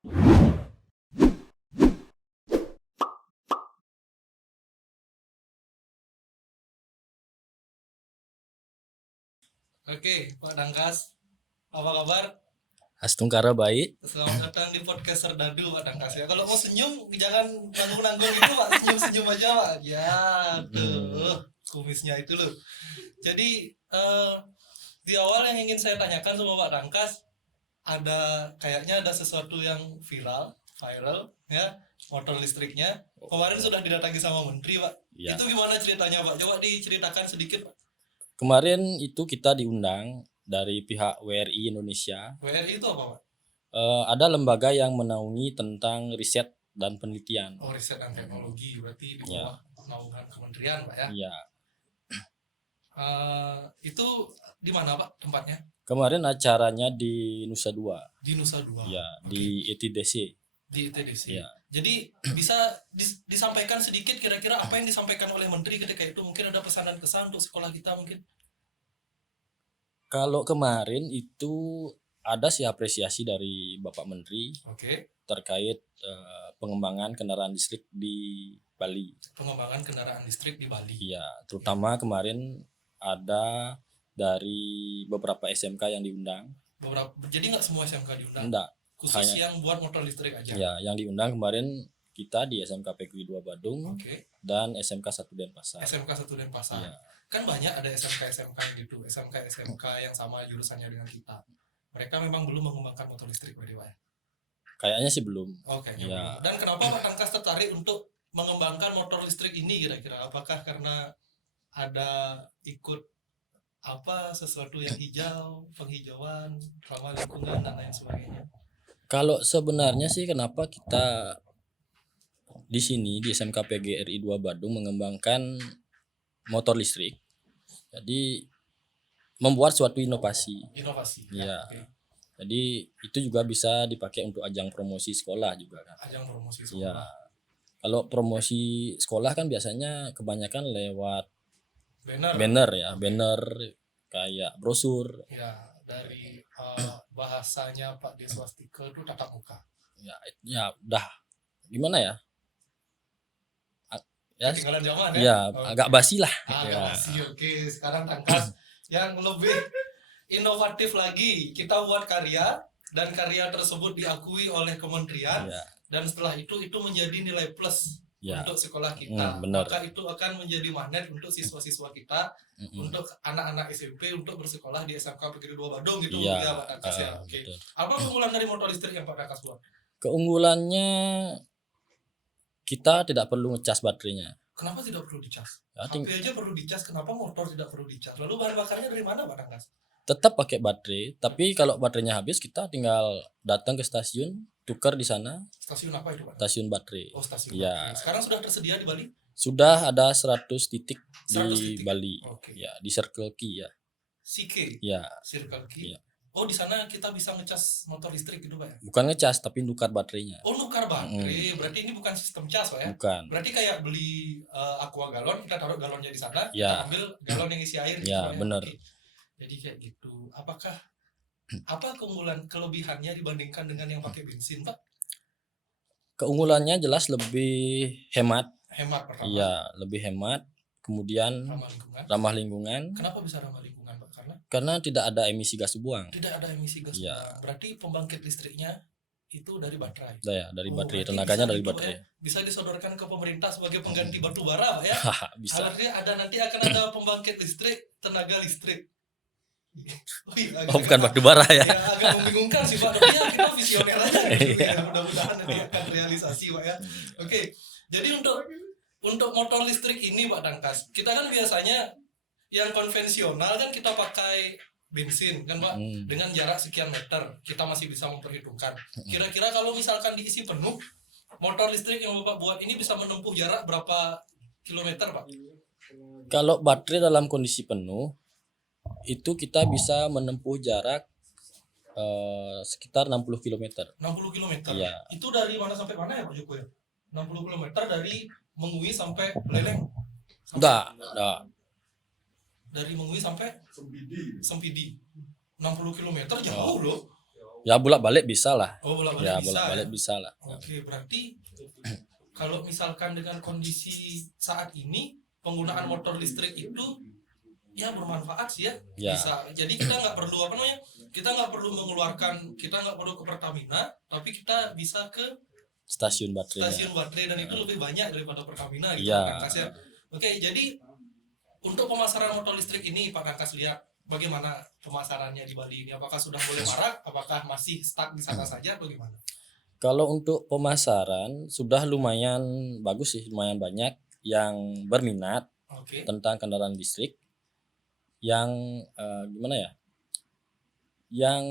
Oke, Pak Dangkas, apa kabar? Astungkara baik. Selamat datang di podcast Serdadu, Pak Dangkas ya. Kalau mau senyum, jangan nanggung-nanggung gitu, Pak. Senyum-senyum aja, Pak. Ya, tuh, kumisnya itu loh. Jadi, di awal yang ingin saya tanyakan sama Pak Dangkas, kayaknya ada sesuatu yang viral, ya, motor listriknya. Kemarin sudah didatangi sama Menteri, Pak. Ya. Itu gimana ceritanya, Pak? Coba diceritakan sedikit, Pak. Kemarin itu kita diundang dari pihak WRI Indonesia. WRI itu apa, Pak? Ada lembaga yang menaungi tentang riset dan penelitian. Oh, riset dan teknologi, berarti di bawah naungan kementerian, Pak ya? Iya. Itu di mana, Pak, tempatnya? Kemarin acaranya di Nusa Dua. Di Nusa Dua. Ya, di ETDC. Di ETDC. Ya. Jadi bisa disampaikan sedikit kira-kira apa yang disampaikan oleh Menteri ketika itu? Mungkin ada pesan dan kesan untuk sekolah kita mungkin? Kalau kemarin itu ada sih apresiasi dari Bapak Menteri. Oke. Terkait pengembangan kendaraan listrik di Bali. Pengembangan kendaraan listrik di Bali. Iya, terutama kemarin ada dari beberapa SMK yang diundang. Jadi nggak semua SMK diundang? Enggak. Khusus yang buat motor listrik aja? Ya, yang diundang kemarin kita di SMK PGRI 2 Badung. Okay. Dan SMK 1 Denpasar. SMK 1 Denpasar. Ya. Kan banyak ada SMK yang gitu, SMK yang sama jurusannya dengan kita. Mereka memang belum mengembangkan motor listrik, Pak Dewa? Kayaknya sih belum. Oke. Ya. Belum. Dan kenapa Pak Dangkas tertarik untuk mengembangkan motor listrik ini kira-kira? Apakah karena ada ikut sesuatu yang hijau, penghijauan, ramah lingkungan dan lain sebagainya? Kalau sebenarnya sih kenapa kita di sini di SMK PGRI 2 Badung mengembangkan motor listrik. Jadi membuat suatu inovasi. Ya. Okay. Jadi itu juga bisa dipakai untuk ajang promosi sekolah juga kan. Ajang promosi sekolah. Ya. Kalau promosi sekolah kan biasanya kebanyakan lewat banner ya, banner kayak brosur. Ya, dari bahasanya Pak Deswastika itu tatap muka. Ya udah gimana ya? Ya, ketinggalan zaman ya. Ya, agak basi lah. Agak basi. Oke, sekarang Dangkas yang lebih inovatif lagi. Kita buat karya dan karya tersebut diakui oleh kementerian. Ya. Dan setelah itu menjadi nilai plus untuk sekolah kita. Maka itu akan menjadi magnet untuk siswa-siswa kita, untuk anak-anak SMP untuk bersekolah di SMK PGRI 2 Badung gitu ya Pak Dangkas ya. Oke. Apa keunggulan dari motor listrik yang Pak Dangkas buat? Keunggulannya kita tidak perlu ngecas baterainya. Kenapa tidak perlu dicas? HP aja perlu dicas, kenapa motor tidak perlu dicas? Lalu bahan bakarnya dari mana Pak Dangkas? Tetap pakai baterai, tapi kalau baterainya habis kita tinggal datang ke stasiun, tukar di sana. Stasiun apa itu Pak? Stasiun baterai. Oh, stasiun baterai. Sekarang sudah tersedia di Bali? Sudah ada 100 titik 100 di titik? Bali. Okay. Ya, di Circle K ya. CK? Ya. Circle K. Ya. Oh, di sana kita bisa ngecas motor listrik gitu Pak ya? Bukan ngecas, tapi nukar baterainya. Oh, nukar baterai. Berarti ini bukan sistem cas Pak ya? Bukan. Berarti kayak beli aqua galon, kita taruh galonnya di sana, ya. Kita ambil galon yang isi air gitu ya, Pak ya? Benar. Okay. Jadi kayak gitu. Apa keunggulan kelebihannya dibandingkan dengan yang pakai bensin Pak? Keunggulannya jelas lebih hemat. Hemat pertama. Iya, lebih hemat. Kemudian ramah lingkungan. Kenapa bisa ramah lingkungan Pak? Karena tidak ada emisi gas buang. Tidak ada emisi gas buang. Berarti pembangkit listriknya itu dari baterai. Ya, dari baterai. Tenaganya dari baterai. Ya, bisa disodorkan ke pemerintah sebagai pengganti batu bara Pak ya? Bisa. Artinya nanti akan ada pembangkit listrik, tenaga listrik. Bukan batu bara ya. Ya agak membingungkan sih Pak, tapi ya kita visioner aja gitu ya. Mudah-mudahan nanti akan realisasi Pak ya. Oke. Jadi untuk motor listrik ini Pak Dangkas, kita kan biasanya yang konvensional kan kita pakai bensin kan Pak, dengan jarak sekian meter kita masih bisa memperhitungkan. Kira-kira kalau misalkan diisi penuh, motor listrik yang Bapak buat ini bisa menempuh jarak berapa kilometer Pak? Kalau baterai dalam kondisi penuh itu kita bisa menempuh jarak sekitar 60 km. 60 km? Ya. Itu dari mana sampai mana ya Pak Joko ya? 60 km dari Mengui sampai Beleleng? Enggak. Dari Mengui sampai Sempidi. 60 km jauh loh. Ya bolak-balik bisa lah. Oh, bolak-balik Ya bisa. bolak-balik Ya? bisa lah. Oke, berarti kalau misalkan dengan kondisi saat ini penggunaan motor listrik itu ya bermanfaat sih ya. Ya. Bisa. Jadi kita nggak perlu apa namanya? Kita nggak perlu mengeluarkan, kita nggak perlu ke Pertamina, tapi kita bisa ke Stasiun baterai. stasiun baterai dan itu lebih banyak daripada Pertamina gitu Ya. Pak Kangkas ya. Oke, jadi untuk pemasaran motor listrik ini Pak Kangkas lihat bagaimana pemasarannya di Bali ini? Apakah sudah mulai marak? Apakah masih stuck di sana saja? Bagaimana? Kalau untuk pemasaran sudah lumayan bagus sih, lumayan banyak yang berminat Oke. tentang kendaraan listrik yang gimana ya? Yang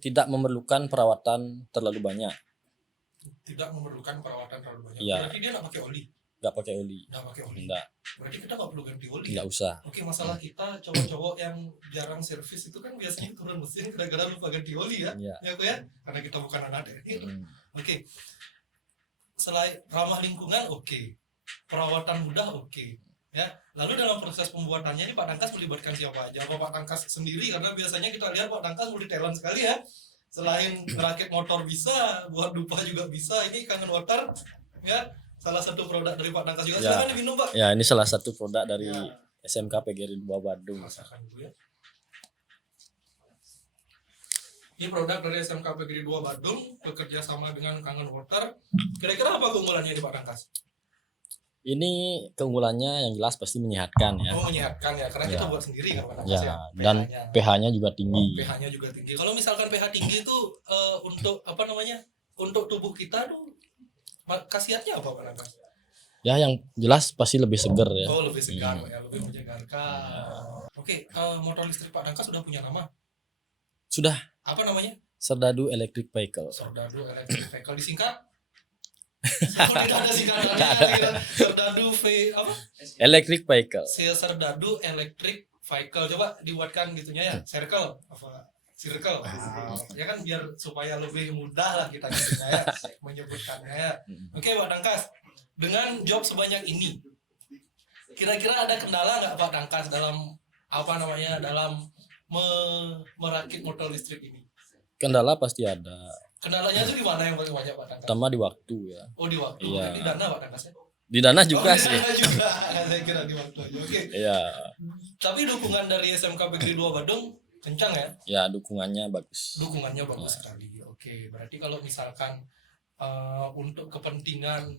tidak memerlukan perawatan terlalu banyak. Tidak memerlukan perawatan terlalu banyak. Iya. Berarti dia nggak pakai oli. Nggak pakai oli. Nggak pakai oli. Enggak, Berarti kita nggak perlu ganti oli. nggak usah. Oke, masalah kita cowok-cowok yang jarang servis itu kan biasanya turun mesin gara-gara lupa ganti oli ya. Iya. Ya, Ko ya? Karena kita bukan anak TNI. Hmm. Oke. Selain ramah lingkungan, oke. Perawatan mudah, oke. Ya. Lalu dalam proses pembuatannya ini Pak Dangkas melibatkan siapa aja? Apa Pak Dangkas sendiri? Karena biasanya kita lihat Pak Dangkas multi talent sekali ya. Selain ngerakit motor bisa, buat dupa juga bisa. Ini Kangen Water ya. Salah satu produk dari Pak Dangkas juga. Ya. Silakan diminum, Pak. Ya, ini salah satu produk dari Ya. SMK PGRI 2 Badung. Rasakan dulu ya. Ini produk dari SMK PGRI 2 Badung bekerja sama dengan Kangen Water. Kira-kira apa keunggulannya di Pak Dangkas? Ini keunggulannya yang jelas pasti menyehatkan ya. Oh, menyehatkan ya, karena kita Ya. buat sendiri kan Pak Dangkas Ya, ya. dan pH-nya. pH-nya juga tinggi. pH-nya juga tinggi. Kalau misalkan pH tinggi itu untuk apa namanya? Untuk tubuh kita tuh khasiatnya apa Pak Dangkas? Ya, yang jelas pasti lebih seger ya. Oh, lebih segar Pak ya, lebih menyegarkan. Oke, motor listrik Pak Dangkas sudah punya nama. Sudah. Apa namanya? Serdadu Electric Vehicle. Serdadu Electric Vehicle disingkat? Oh, tidak ada singkatannya. Serdadu V apa? Electric Vehicle. Serdadu Electric Vehicle. Coba dibuatkan gitunya ya. Circle apa? Circle. Ya kan biar supaya lebih mudah lah kita gitunya ya menyebutkannya ya. Oke, Pak Dangkas. Dengan job sebanyak ini, kira-kira ada kendala nggak Pak Dangkas dalam apa namanya dalam merakit motor listrik ini? Kendala pasti ada. Kendalanya itu di mana yang paling banyak Pak Dangkas? Pertama di waktu ya. Oh, di waktu. Iya. Di dana Pak Dangkas ya? Di dana juga Oh, di sih. dana juga. Saya kira di waktu aja. Oke. Iya. Tapi dukungan dari SMK PGRI 2 Badung kencang ya? Ya, dukungannya bagus. Dukungannya bagus sekali. Oke, berarti kalau misalkan untuk kepentingan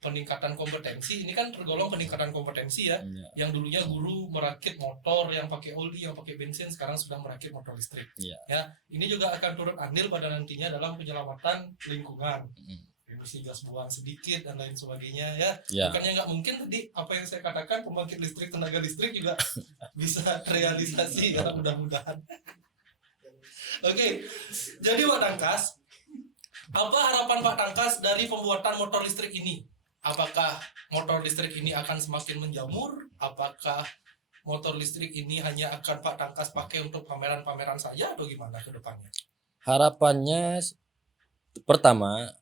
peningkatan kompetensi, ini kan tergolong peningkatan kompetensi ya. Iya. Yang dulunya guru merakit motor yang pakai oli, yang pakai bensin, sekarang sudah merakit motor listrik. Iya. Ya, ini juga akan turut andil pada nantinya dalam penyelamatan lingkungan. Mm. Emisi gas buang sedikit dan lain sebagainya ya. Ya. Bukannya nggak mungkin tadi apa yang saya katakan pembangkit listrik, tenaga listrik juga bisa realisasi ya mudah-mudahan. Oke, jadi Pak Dangkas, apa harapan Pak Dangkas dari pembuatan motor listrik ini? Apakah motor listrik ini akan semakin menjamur? Apakah motor listrik ini hanya akan Pak Dangkas pakai untuk pameran-pameran saja atau gimana ke depannya? Harapannya pertama,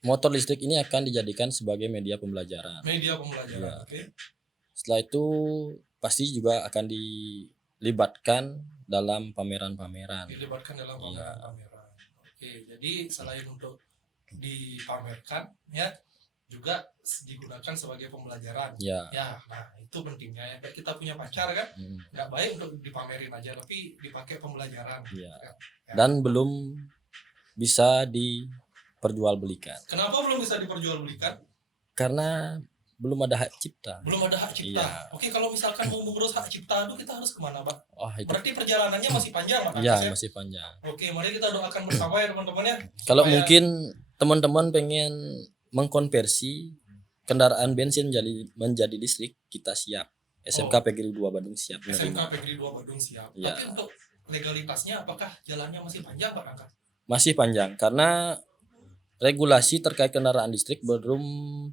motor listrik ini akan dijadikan sebagai media pembelajaran. Media pembelajaran, Ya. oke. Setelah itu pasti juga akan dilibatkan dalam pameran-pameran. Dilibatkan dalam Iya. pameran-pameran. Oke, jadi selain untuk dipamerkan ya juga digunakan sebagai pembelajaran. Ya. Ya, nah itu pentingnya ya. Kayak kita punya pacar kan, Mm. nggak baik untuk dipamerin aja, tapi dipakai pembelajaran. Ya. Ya. Dan belum bisa diperjualbelikan Kenapa belum bisa diperjualbelikan? karena belum ada hak cipta. Belum ada hak cipta. Iya. Oke, kalau misalkan mau mengurus hak cipta itu kita harus kemana, Pak? Oh, itu. Berarti perjalanannya masih panjang, Pak. Iya, Dangkas, ya? masih panjang. Oke, mari kita doakan bersama ya teman-teman ya. Kalau Supaya- mungkin teman-teman pengen mengkonversi kendaraan bensin menjadi listrik, kita siap. SMK PGRI 2 Bandung siap SMK menerima. PGRI 2 Badung siap. Iya. Tapi untuk legalitasnya apakah jalannya masih panjang, Pak Dangkas? Masih panjang karena regulasi terkait kendaraan listrik belum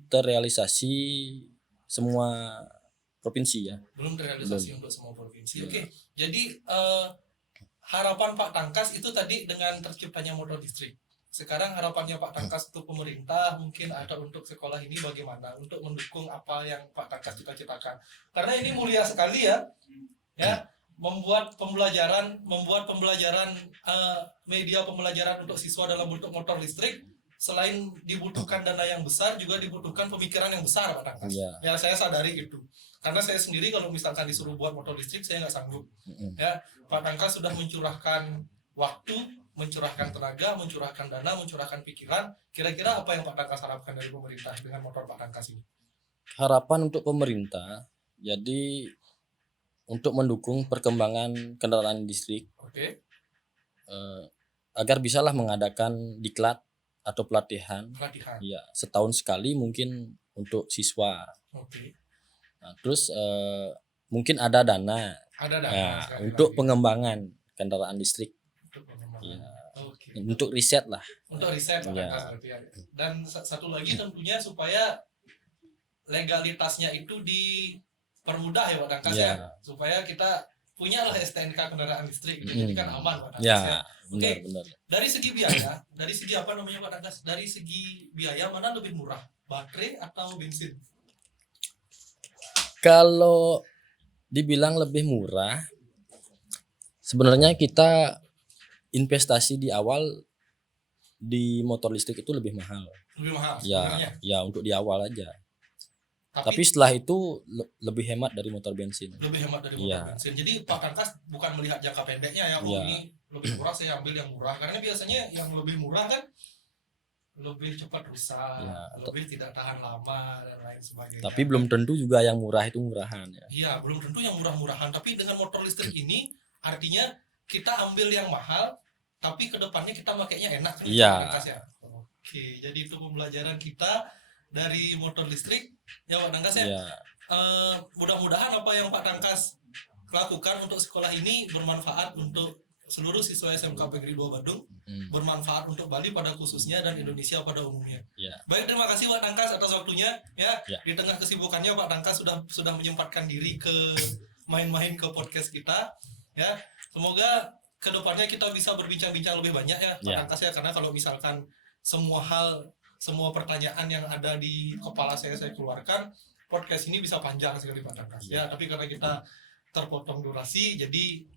terrealisasi semua provinsi ya. Belum terrealisasi untuk semua provinsi. Iya. Oke, jadi harapan Pak Dangkas itu tadi dengan terciptanya motor listrik. Sekarang harapannya Pak Dangkas untuk pemerintah mungkin ada untuk sekolah ini bagaimana untuk mendukung apa yang Pak Dangkas cita-citakan. Karena ini mulia sekali ya. Ya, membuat pembelajaran media pembelajaran untuk siswa dalam bentuk motor listrik, selain dibutuhkan dana yang besar juga dibutuhkan pemikiran yang besar Pak Tangkas. Ya saya sadari itu, karena saya sendiri kalau misalkan disuruh buat motor listrik saya nggak sanggup. Ya Pak Tangkas sudah mencurahkan waktu, mencurahkan tenaga, mencurahkan dana, mencurahkan pikiran. Kira-kira apa yang Pak Tangkas harapkan dari pemerintah dengan motor Pak Tangkas ini? Harapan untuk pemerintah, jadi untuk mendukung perkembangan kendaraan listrik, agar bisalah mengadakan diklat atau pelatihan. Ya, setahun sekali mungkin untuk siswa. Nah, terus mungkin ada dana untuk pengembangan kendaraan listrik. Ya, untuk riset lah. Untuk riset ya. Dan satu lagi tentunya supaya legalitasnya itu dipermudah ya Pak Tangkas ya. Supaya kita punya lah STNK kendaraan listrik gitu. Jadi kan aman Pak Tangkas ya. Benar. Dari segi biaya, dari segi apa namanya Pak Tangkas? Dari segi biaya mana lebih murah? Baterai atau bensin? Kalau dibilang lebih murah, sebenarnya kita investasi di awal di motor listrik itu lebih mahal. Lebih mahal sebenarnya? Ya untuk di awal aja. Tapi setelah itu lebih hemat dari motor bensin. Lebih hemat dari motor bensin. Jadi Pak Tangkas bukan melihat jangka pendeknya ya, ini lebih murah saya ambil yang murah. Karena biasanya yang lebih murah kan lebih cepat rusak, lebih tidak tahan lama dan lain sebagainya. Tapi belum tentu juga yang murah itu murahan ya. Iya, belum tentu yang murah-murahan. Tapi dengan motor listrik ini artinya kita ambil yang mahal, tapi kedepannya kita makainya enak kan? Iya. Oke, jadi itu pembelajaran kita dari motor listrik ya Pak Tangkas ya. Mudah-mudahan apa yang Pak Tangkas lakukan untuk sekolah ini bermanfaat untuk seluruh siswa SMK PGRI 2 Badung, bermanfaat untuk Bali pada khususnya dan Indonesia pada umumnya. Baik, terima kasih Pak Tangkas atas waktunya ya. Di tengah kesibukannya Pak Tangkas sudah menyempatkan diri ke main-main ke podcast kita ya. Semoga kedepannya kita bisa berbincang-bincang lebih banyak ya Pak Tangkas ya, karena kalau misalkan semua pertanyaan yang ada di kepala saya keluarkan, podcast ini bisa panjang sekali Pak Tangkas ya. Tapi karena kita terpotong durasi, jadi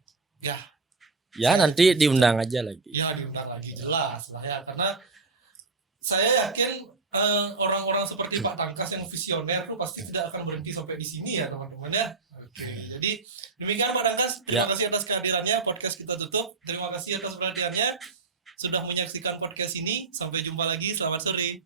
nanti diundang aja lagi. Ya diundang lagi, jelas lah ya, karena saya yakin orang-orang seperti Pak Tangkas yang visioner itu pasti tidak akan berhenti sampai di sini ya teman-teman ya. Oke, jadi demikian Pak Tangkas, terima kasih atas kehadirannya. Podcast kita tutup. Terima kasih atas perhatiannya sudah menyaksikan podcast ini. Sampai jumpa lagi. Selamat sore.